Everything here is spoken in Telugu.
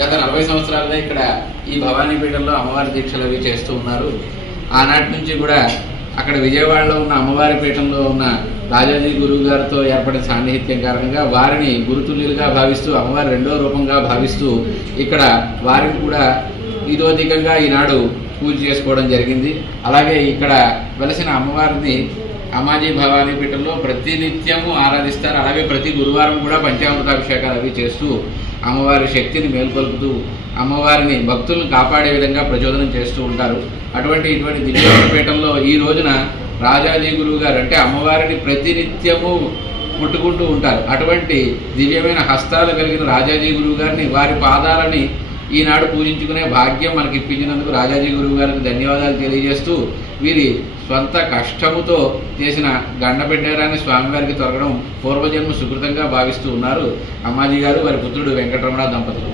గత 40 సంవత్సరాలుగా ఇక్కడ ఈ భవానీపీఠంలో అమ్మవారి దీక్షలు అవి చేస్తూ ఉన్నారు. ఆనాటి నుంచి కూడా అక్కడ విజయవాడలో ఉన్న అమ్మవారి పీఠంలో ఉన్న రాజాజీ గురువు గారితో ఏర్పడిన సాన్నిహిత్యం కారణంగా వారిని గురుతుల్యులుగా భావిస్తూ అమ్మవారి రెండో రూపంగా భావిస్తూ ఇక్కడ వారిని కూడా ఇదోధికంగా ఈనాడు పూజ చేసుకోవడం జరిగింది. అలాగే ఇక్కడ వెలసిన అమ్మవారిని అమ్మాజీ భవానీపీఠంలో ప్రతినిత్యము ఆరాధిస్తారు. అలాగే ప్రతి గురువారం కూడా పంచామృతాభిషేకాలు అవి చేస్తూ అమ్మవారి శక్తిని మేల్కొల్పుతూ అమ్మవారిని భక్తులను కాపాడే విధంగా ప్రచోదనం చేస్తూ ఉంటారు. ఇటువంటి దివ్యపీఠంలో ఈ రోజున రాజాజీ గురువు గారు అంటే అమ్మవారిని ప్రతినిత్యము ముట్టుకుంటూ ఉంటారు. అటువంటి దివ్యమైన హస్తాలు కలిగిన రాజాజీ గురువు గారిని వారి పాదాలని ఈనాడు పూజించుకునే భాగ్యం మనకి ఇప్పించినందుకు రాజాజీ గురువు గారికి ధన్యవాదాలు తెలియజేస్తూ వీరి స్వంత కష్టముతో చేసిన గండపెట్టేరాన్ని స్వామివారికి తొలగడం పూర్వజన్మ సుకృతంగా భావిస్తూ ఉన్నారు అమ్మాజీ గారు, వారి పుత్రుడు వెంకటరమణ దంపతులు.